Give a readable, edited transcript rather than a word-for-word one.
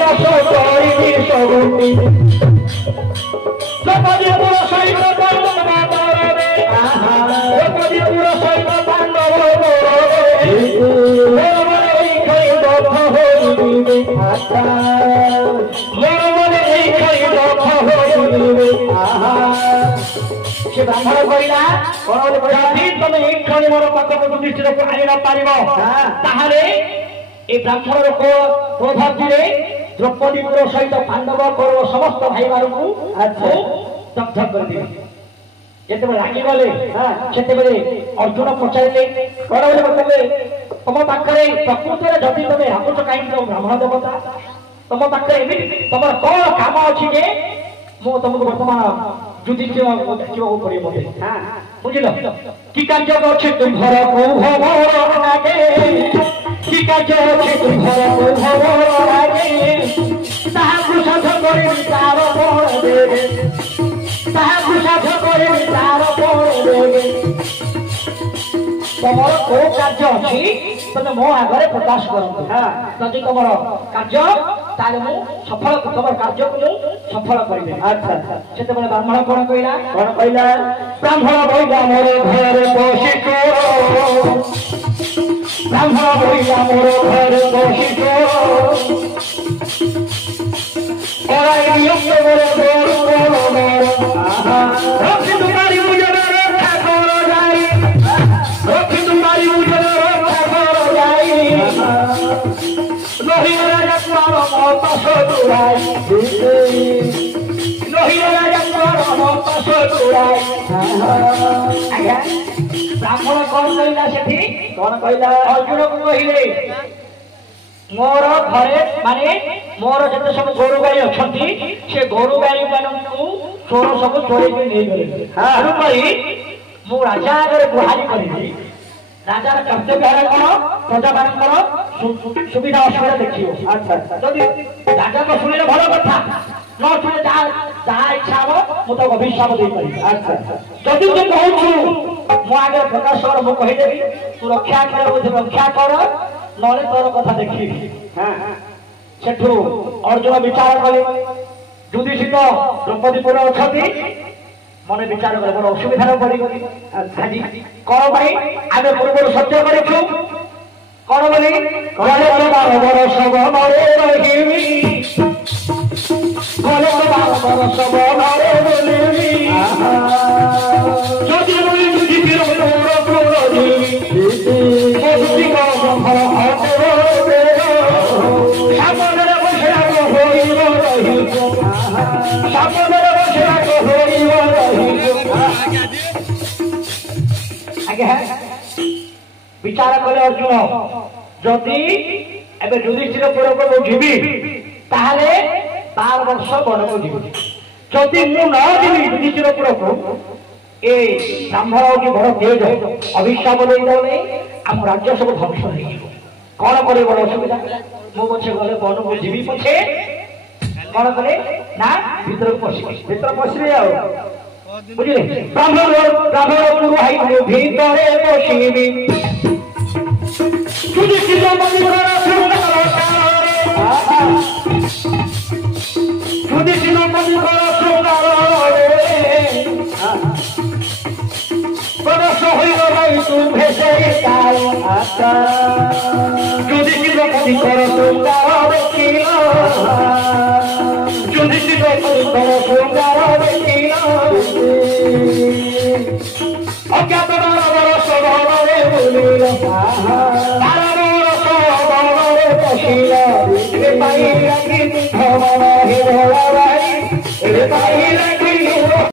रस तोरी सबुटी द्रौपदी पुर सहित पांडव द्रौपदी पुर सहित पांडव से ब्राह्मण कहला तुम एक क्षण मोर पाखक दृष्टि आनी न पार ब्राह्मण क्रोधाग्नि द्रौपदी सहित पांडव कौरव समस्त भाई मान को दग्ध करदे जिते रागी गले से अर्जुन पचारे कौन बोले बताइए तुम पाखे प्रकृत जदि तुम हाकुच कहीं ब्राह्मण देवता तुम पाखे तुम कौन काम अच्छी जे मु तुमको बर्तमान युधिष्ठिर देखा पड़े मत बुझल कि कार्य अच्छे तुम घर को लागे कि कार्य अच्छे तुम घर को लागे साधु साध कर तार साधु साध कर तार तुम को कार्य अच्छी तुम मो आगे प्रकाश करते जदि तुम कार्य ताले मु सफल तुम कार्य को सफल करेंगे अच्छा से ब्राह्मण कौन कहला ब्राह्मण बहिला मोर घर बसी ब्राह्मण बहिला मोर घर बसी रखी तुम्हारी मुझे रक्षा कर जाई रखी तुम्हारी मुझे रक्षा कर जाई नहीं राजा कुमार मत सदुराई नहीं राजा कुमार मत सदुराई आज्ञा ब्राह्मण कौन कहला सेठी कौन कहला अर्जुन को कहिले मोर घरे माने मोर जते सब गोरु गाई अछंती से गोरु गाई मानू चोर सब चोरी के नहीं गले हां कहि मु राजा आगे गुहारी करिली राजा कर्तव्य है कौन प्रजा मानकर सुविधा असुविधा देखियो अच्छा जदि राजा को सुनिले भलो कथा न सुने जा इच्छा हो मु तो अभिशाप दे पारी अच्छा जदि तू कहू मु आगे प्रकाश कर मु कहि देबी तू रक्षा कर रक्षा कर नले तोर कथा देखी हां सेठू अर्जुन विचार कले युधिष्ठिर द्रौपदीपुर अछती मन विचार करे बड़ असुविधा पड़ी कौन भाई आम पूर्व सत्य करूँ कौन बोली कले 12 वर्ष बने रही कले 12 वर्ष बने बोली जदि मुझे युधिष्ठिर सामने बसे विचार कले अर्जुन जदि एवं युधिष्ठिर पुर को जीवी 12 वर्ष वन को जीवी जदि मु न जीवी युधिष्ठिर पुर को ए ब्राह्मण की बड़ तेज अभिशाप नहीं आम राज्य सब ध्वंस हो कौन करे बड़ असुविधा मु पछे गले वन को जीवी पछे कौन कले ना भीतर पशि बुझे ब्राह्मण पुरोहित भीतरे बसिबी युधिष्ठिर मंदिर युधिष्ठिर मंदिर परस होई तू भेसे युधिष्ठिर मंदिर सुंदर देखिल युधिष्ठिर मंदिर सुंदर देखिल अज्ञात 12 वर्ष भवरे बोलिल